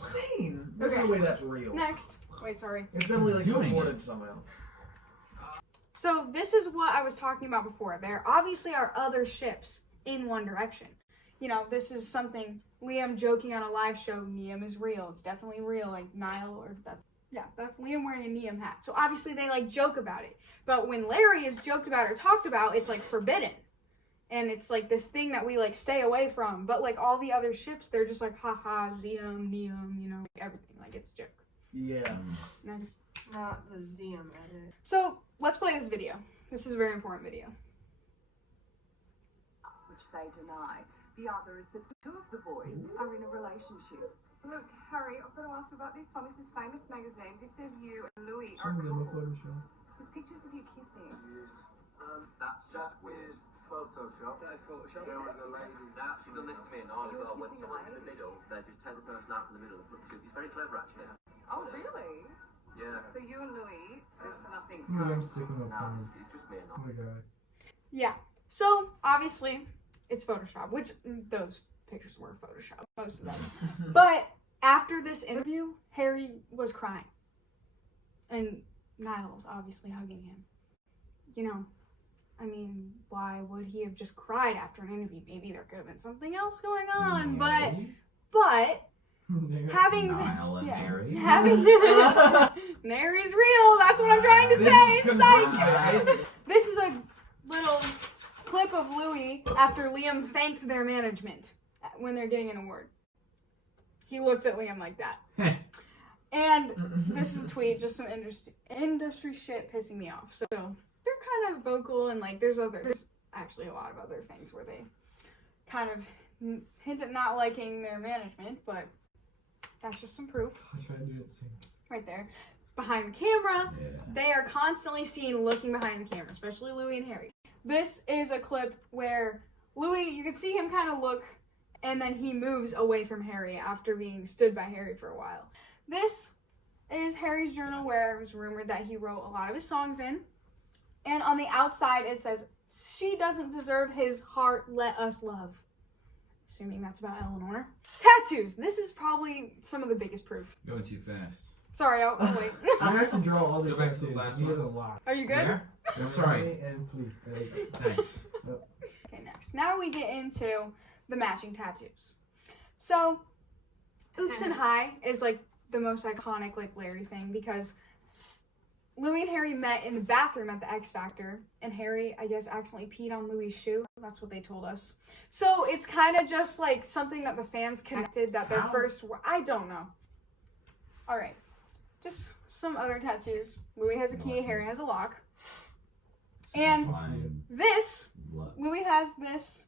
insane. There's no way that's real. Next. Wait, sorry. It's definitely like supported somehow. So this is what I was talking about before. There obviously are other ships in One Direction. You know, this is something Liam joking on a live show. Liam is real. It's definitely real. Like Niall, or that's Liam wearing a Liam hat. So obviously they like joke about it. But when Larry is joked about or talked about, it's like forbidden. And it's like this thing that we like stay away from. But like all the other ships, they're just like haha, Liam, you know, like, everything. Like it's a joke. Yeah. Next. Not the Zium edit. So let's play this video. This is a very important video. Which they deny. The other is that two of the boys are in a relationship. Look, Harry, I've got to ask you about this one. This is Famous Magazine. This says you and Louis are a couple. There's pictures of you kissing. That's just weird. Photoshop. That is Photoshop. There was a lady. They actually done this to me and all as well. When someone's in the middle, they just take the person out from the middle and put two. It's very clever, actually. Oh, really? Yeah. So you and Louis, there's nothing. I'm sticking up. No, it's just me and Oh my god. Yeah. So obviously it's Photoshop, which those pictures were Photoshop, most of them. But after this interview, Harry was crying. And Niall was obviously hugging him. You know, I mean, why would he have just cried after an interview? Maybe there could have been something else going on, but having Niall and Harry. Harry's real. That's what I'm trying to say. Psych. This is a little clip of Louis after Liam thanked their management when they're getting an award. He looked at Liam like that. And this is a tweet, just some industry shit pissing me off. So they're kind of vocal, and like there's actually a lot of other things where they kind of hint at not liking their management, but that's just some proof. I'll try to do it soon. Right there. Behind the camera, they are constantly seen looking behind the camera, especially Louis and Harry. This is a clip where Louis, you can see him kind of look, and then he moves away from Harry after being stood by Harry for a while. This is Harry's journal, where it was rumored that he wrote a lot of his songs in. And on the outside it says, "She doesn't deserve his heart, let us love." Assuming that's about Eleanor. Tattoos. This is probably some of the biggest proof. Going too fast. Sorry, I'll wait. I have to draw all these Go back to the tattoos. last He has one. a lot. Are you good? Where? I'm sorry. And please. There you go. Thanks. Okay, next. Now we get into the matching tattoos. So, Oops and Hi is like the most iconic like Larry thing, because Louis and Harry met in the bathroom at the X Factor, and Harry, I guess, accidentally peed on Louis' shoe. That's what they told us. So it's kind of just like something that the fans connected, that their first I don't know. All right, just some other tattoos. Louis has a key, Harry has a lock. And this, Louis has this,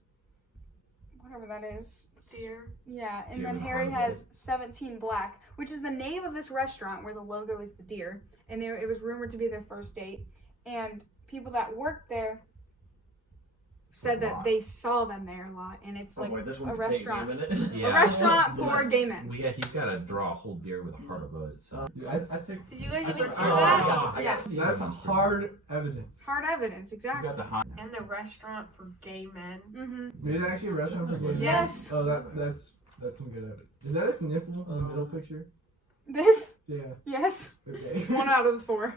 whatever that is. Deer. Yeah, and Deer then with a Harry heart has 17 Black, which is the name of this restaurant where the logo is the deer. And it was rumored to be their first date. And people that worked there said that they saw them there a lot. And it's like a restaurant. Yeah. A restaurant for gay men. Yeah, he's got to draw a whole deer with a heart above it. So. Dude, I took. Did you guys I even took- hear that? Yeah. That's hard evidence. Hard evidence, You exactly. got the hot. And the restaurant for gay men. Mm-hmm. Is it actually a restaurant for gay men? Yes. Oh, that's some good evidence. Is that his nipple on the middle picture? This? Yeah. Yes. Okay. It's 1 out of the 4.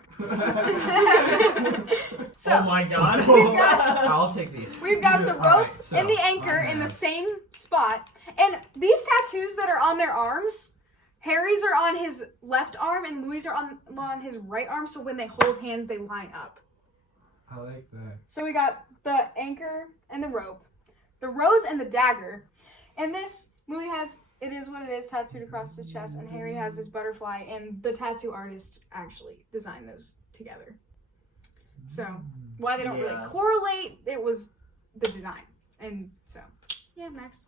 So, oh my god. I'll take these. we've got the rope Alright, so, and the anchor in the same spot. And these tattoos that are on their arms, Harry's are on his left arm and Louis' are on his right arm, so when they hold hands, they line up. I like that. So we got the anchor and the rope, the rose and the dagger, and this, Louis has It Is What It Is tattooed across his chest, and Harry has this butterfly, and the tattoo artist actually designed those together. So, why they don't really correlate, it was the design. And so, yeah, next.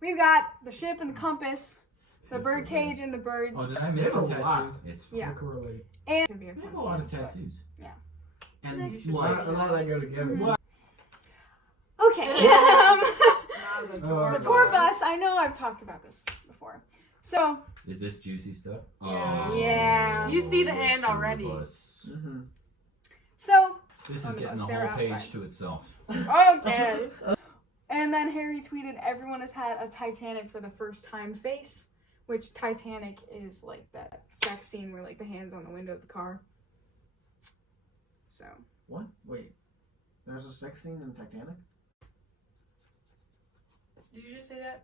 We've got the ship and the compass, the bird cage and the birds. Oh, did I miss It's a the tattoos? lot. It's Yeah. Correlate. And We have a lot of tattoos. Yeah. And Next. A lot that go together. Mhm. Okay. The Oh, The tour bus, I know I've talked about this before. So, is this juicy stuff? Yeah. Oh, Yeah. You see the hand tour already. bus. so, This On is the getting bus, the they're whole page outside. to itself. okay. And then Harry tweeted, "Everyone has had a Titanic for the first time face," which Titanic is like that sex scene where like the hand's on the window of the car. So. What? Wait. There's a sex scene in Titanic? Did you just say that?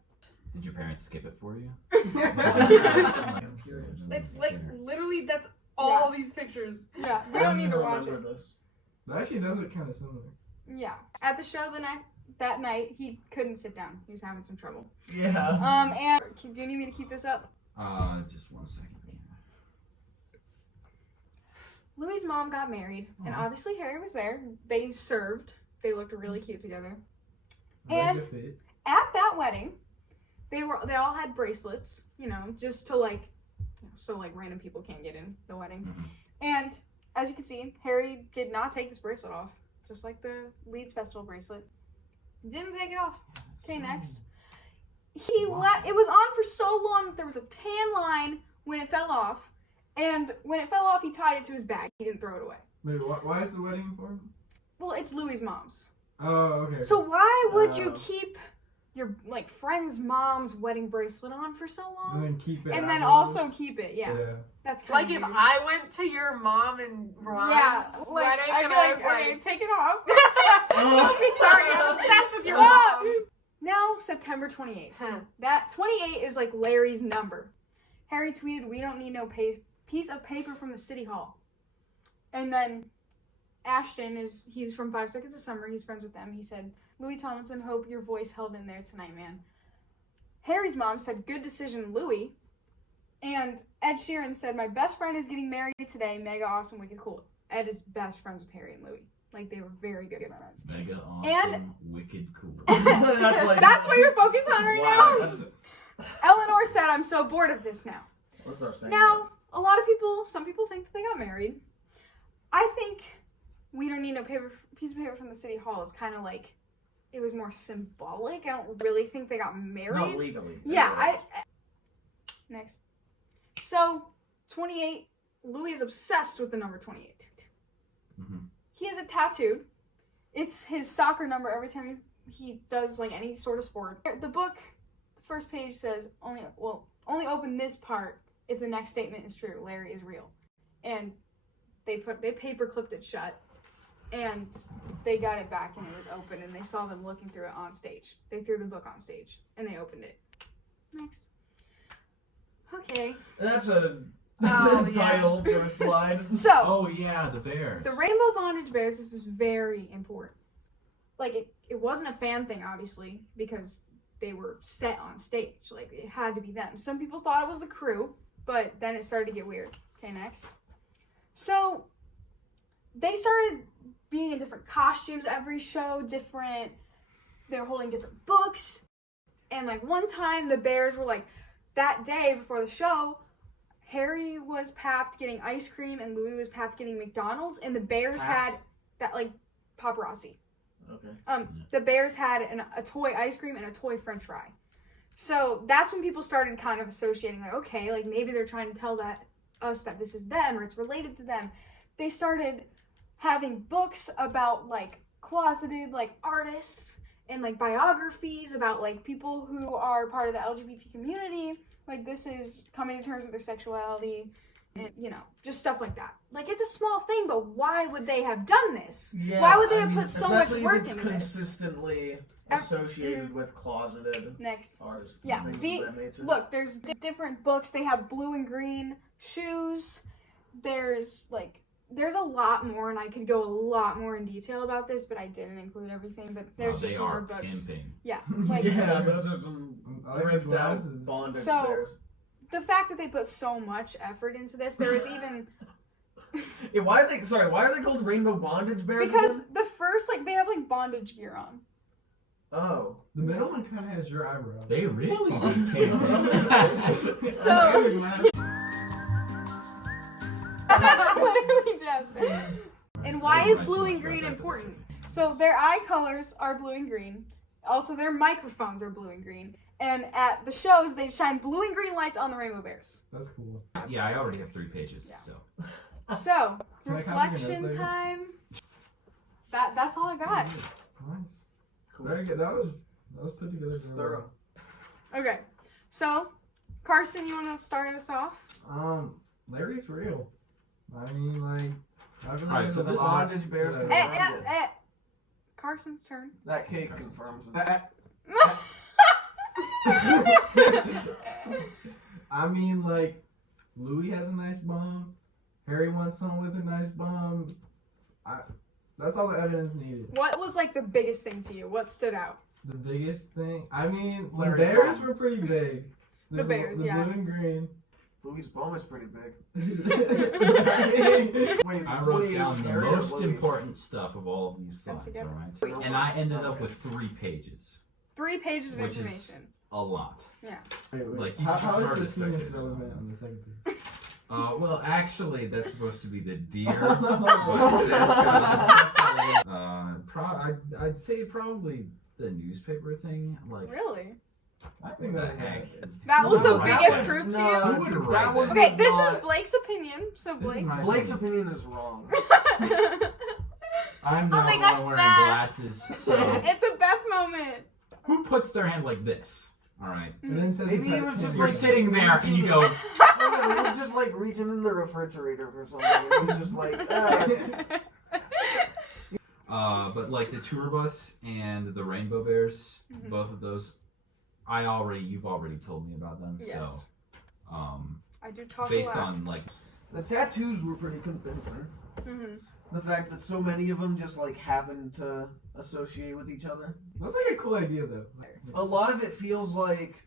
Did your parents skip it for you? I'm curious. It's like literally that's all these pictures. Yeah, we don't need to watch it. remember this. That actually does look kind of similar. Yeah. At the show that night, he couldn't sit down. He was having some trouble. Yeah. And do you need me to keep this up? Just 1 second. Louis' mom got married, and obviously Harry was there. They served. They looked really cute together. And at that wedding, they all had bracelets, you know, just to like, so like random people can't get in the wedding. Mm-hmm. And as you can see, Harry did not take this bracelet off, just like the Leeds Festival bracelet. Didn't take it off. Okay, next. It was on for so long that there was a tan line when it fell off. And when it fell off, he tied it to his bag. He didn't throw it away. Wait, why is the wedding important? Well, it's Louis' mom's. Oh, okay. So why would you keep your like friend's mom's wedding bracelet on for so long? And then keep it. And then afterwards? also keep it, yeah. That's kind Like of if weird. I went to your mom and Ron's like, wedding I'd and be I like, was okay, like, take it off. sorry, I'm obsessed with your mom. Now, September 28th. That 28 is like Larry's number. Harry tweeted, "We don't need no piece of paper from the city hall." And then Ashton he's from 5 Seconds of Summer. He's friends with them. He said, "Louis Tomlinson, hope your voice held in there tonight, man." Harry's mom said, "Good decision, Louis." And Ed Sheeran said, "My best friend is getting married today. Mega awesome, wicked cool." Ed is best friends with Harry and Louis. Like, they were very good friends. Mega awesome, And- wicked cool. That's what you're focused on right now. Eleanor said, "I'm so bored of this now." What's our saying? Now, some people think that they got married. I think "we don't need no piece of paper from the city hall" is kind of like, it was more symbolic. I don't really think they got married. Not legally. Yeah, next. So, 28, Louis is obsessed with the number 28. Mm-hmm. He has it tattooed. It's his soccer number every time he does like any sort of sport. The book, the first page says, only open this part if the next statement is true. Larry is real. And they paper clipped it shut, and they got it back and it was open, and they saw them looking through it on stage. They threw the book on stage and they opened it. Next. Okay. That's a Oh, title yes. for a slide. So, Oh yeah, the bears. the Rainbow Bondage Bears, this is very important. Like, it wasn't a fan thing, obviously, because they were set on stage. Like, it had to be them. Some people thought it was the crew, but then it started to get weird. Okay, next. So, they started being in different costumes every show, they were holding different books. And, like, one time, the Bears were, like, that day before the show, Harry was papped getting ice cream and Louis was papped getting McDonald's, and the Bears had that, like, paparazzi. Okay. The Bears had a toy ice cream and a toy french fry. So that's when people started kind of associating, like, okay, like, maybe they're trying to tell us that this is them or it's related to them. They started having books about, like, closeted, like, artists and, like, biographies about, like, people who are part of the LGBT community. Like, this is coming to terms with their sexuality and, you know, just stuff like that. Like, it's a small thing, but why would they have done this? Yeah, Why would they have put so much especially work if it's into this? consistently associated with closeted Next. artists. Yeah, And things of that nature. Look, there's different books. They have blue and green shoes. There's a lot more, and I could go a lot more in detail about this, but I didn't include everything. But there's they just are more books. pimping. Yeah, like Yeah, those are some I like the ripped out glasses. bondage So- bears. the fact that they put so much effort into this. There is even Yeah, why are they called rainbow bondage bears? because again? the first, like, they have like bondage gear on. Oh. The middle one kind of has your eyebrow. They really be pimping. So that's literally Jeff. And why is blue and green important? So their eye colors are blue and green. Also, their microphones are blue and green. And at the shows, they shine blue and green lights on the Rainbow Bears. That's cool. Yeah, I already have 3 pages, Yeah. so. So, Can I copy your notes reflection later? time. That's all I got. Nice. Cool. Very good. That was put together. It's very thorough. well. Okay, so Carson, you want to start us off? Larry's real. I mean, like, I've been Alright, so The this- bondage bears Yeah. confirmed it. Carson's turn. That cake Carson. confirms it. I mean, like, Louis has a nice bum. Harry wants someone with a nice bum. That's all the evidence needed. What was like the biggest thing to you? What stood out? The biggest thing, I mean, the Larry's bears bum. were pretty big. The bears, the yeah. blue and green. Louis' bum is pretty big. Wait, I it's wrote 28 down the Harry or most Louis? important stuff of all of these That's slides, a good alright? And I ended up with 3 pages. 3 pages of Which is- information. A lot. wait. Like, you how can is start the to penis speculate. relevant on the second page? Well, actually, that's supposed to be the deer. I'd say probably the newspaper thing. Like, Really? I think what that's the heck? That was the No, that biggest was- proof to no, you? Who would that write one that? Okay, was this not- is Blake's opinion. So This is Blake. my Blake's opinion. opinion is wrong. I'm Oh not my the gosh, one wearing Beth. glasses, so It's a Beth moment. who puts their hand like this? All right, And then says Maybe it's he like was just you're like sitting there and you go, No, he was just like reaching in the refrigerator for something. He was just like, but like the tour bus and the rainbow bears, Mhm. both of those, you've already told me about them. Yes. So, I do talk based a lot. on like, The tattoos were pretty convincing. Mm-hmm. The fact that so many of them just like happened to associate with each other. That's like a cool idea, though. A lot of it feels like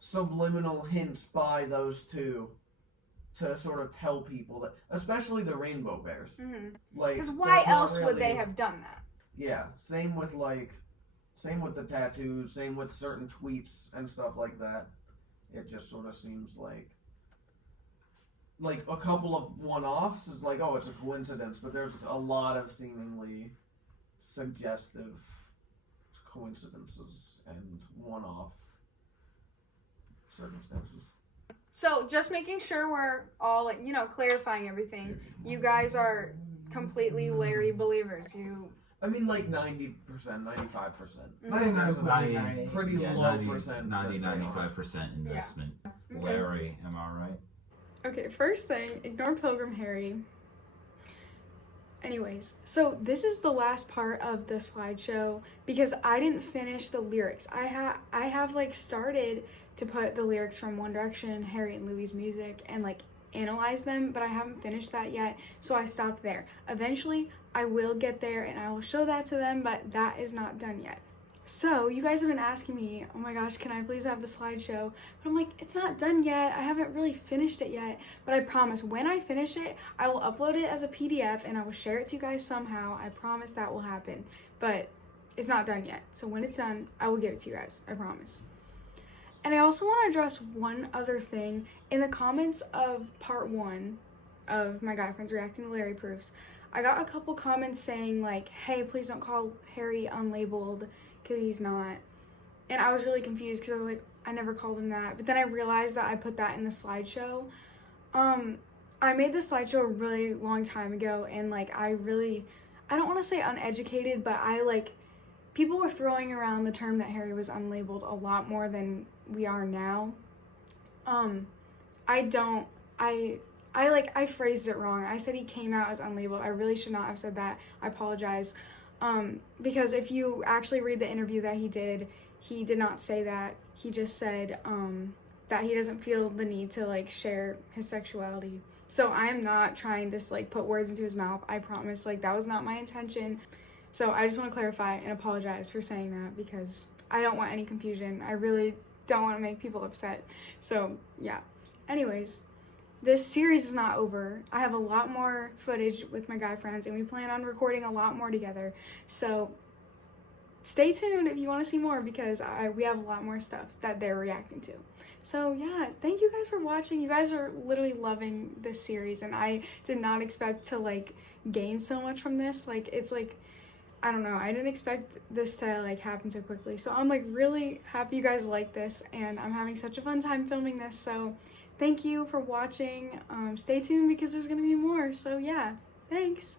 subliminal hints by those two to sort of tell people that, especially the rainbow bears. Mm-hmm. Like, Because why there's not else would they really- have done that? Yeah, same with the tattoos, same with certain tweets and stuff like that. It just sort of seems like a couple of one-offs is like, oh, it's a coincidence, but there's a lot of seemingly suggestive coincidences and one-off circumstances. So just making sure we're all like, clarifying everything. You guys are completely Larry believers. I mean, like 90%, 95%. Mhm. 99.9. Pretty yeah, low 90, percent. 95% investment. Okay. Larry, am I right? Okay, first thing, ignore Pilgrim Harry. Anyways, so this is the last part of the slideshow because I didn't finish the lyrics. I have like started to put the lyrics from One Direction, Harry and Louis' music and like analyze them, but I haven't finished that yet, so I stopped there. Eventually, I will get there and I will show that to them, but that is not done yet. So, you guys have been asking me, oh my gosh, can I please have the slideshow? But I'm like, it's not done yet. I haven't really finished it yet. But I promise, when I finish it, I will upload it as a PDF and I will share it to you guys somehow. I promise that will happen. But it's not done yet. So when it's done, I will give it to you guys. I promise. And I also want to address one other thing. In the comments of part 1 of my guy friends reacting to Larry proofs, I got a couple comments saying like, hey, please don't call Harry unlabeled, because he's not. And I was really confused because I was like, I never called him that. But then I realized that I put that in the slideshow. I made this slideshow a really long time ago, and like I don't want to say uneducated, but people were throwing around the term that Harry was unlabeled a lot more than we are now. I phrased it wrong. I said he came out as unlabeled. I really should not have said that. I apologize. Because if you actually read the interview that he did not say that. He just said that he doesn't feel the need to like share his sexuality. So I am not trying to like put words into his mouth. I promise, like that was not my intention. So I just want to clarify and apologize for saying that because I don't want any confusion. I really don't want to make people upset. So yeah. Anyways, this series is not over. I have a lot more footage with my guy friends, and we plan on recording a lot more together. So stay tuned if you want to see more because we have a lot more stuff that they're reacting to. So yeah, thank you guys for watching. You guys are literally loving this series, and I did not expect to like gain so much from this. Like it's like, I don't know, I didn't expect this to like happen so quickly. So I'm like really happy you guys like this, and I'm having such a fun time filming this. So thank you for watching. Stay tuned because there's gonna be more. So yeah, thanks.